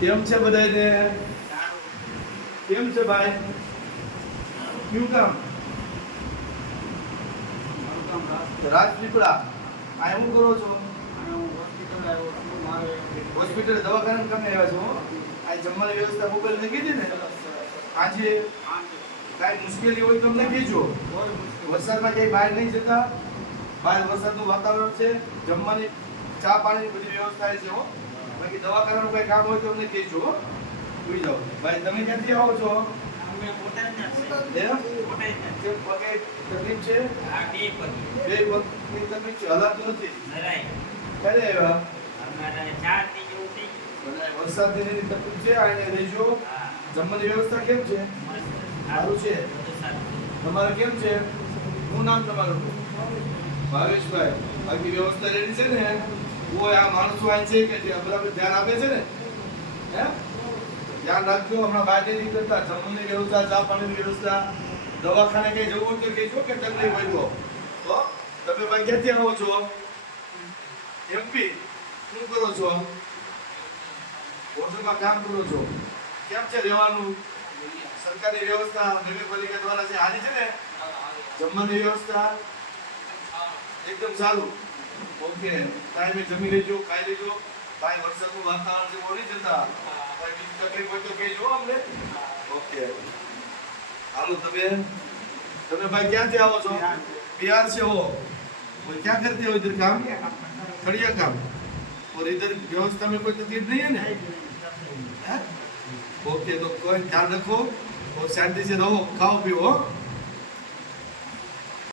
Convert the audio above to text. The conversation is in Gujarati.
કેમ છે બધાને કેમ છે ભાઈ? કયું કામ? રાજપીપળા. આ શું કરો છો? હોસ્પિટલ દવાખાના કામે આવ્યા છો? આ જમવાની વ્યવસ્થા મોબાઈલ ને? કીધી ને આજે? કાંઈ મુશ્કેલી હોય તો અમને કહેજો વરસાદમાં ક્યાંય બહાર નહીં જતા? બહાર વરસાદનું વાતાવરણ છે? જમવાની ચા પાણીની બધી વ્યવસ્થા છે હો. બાકી દવાખાનાનું કંઈ કામ હોય તો અમને કહેજો હો. જાઓ. ભાઈ તમે ક્યાંથી આવો છો? તકલીફ છે? બે પગની તકલીફ છે? હલાતું નથી? ક્યારે આવ્યા? વરસાદની તકલીફ છે? આને રહેજો. જમવાની વ્યવસ્થા કેમ છે? સારું છે? તમારે કેમ છે? શું નામ તમારું? ભાવેશભાઈ, બાકી વ્યવસ્થા રેડી છે ને? કોઈ આ માણસો આ છે કે જે બરાબર ધ્યાન આપે છે ને? હે? ધ્યાન રાખજો, હમણાં બહાર નહીં નીકળતા, જમવાની વ્યવસ્થા, ચા પાણીની વ્યવસ્થા, દવાખાને કઈ જવું હોય તો કહેજો કે તકલીફ હોય તો તમે ભાઈ ક્યાંથી આવો છો? એમપી શું કરો છો? હોટલમાં કામ કરો છો? કેમ છે રહેવાનું? સરકારી વ્યવસ્થા નગરપાલિકા દ્વારા જે હારી છે ને? જમવાની વ્યવસ્થા? એકદમ સારું ઓકે ટાઈમે જમી લેજો ખાઈ લેજો ભાઈ વરસાદનું વાતાવરણ છે બોલી જતા ભાઈ બીજી તકલીફ હોય તો કહેજો અમને ઓકે હાલો તમે તમે ભાઈ ક્યાંથી આવો છો બિહાર से हो और क्या करते हो इधर काम खड़िया काम और इधर व्यवस्था में कोई तकलीफ नहीं है ना हैं? ओके तो कोई ध्यान रखो और शांति से रहो खाओ पियो हो?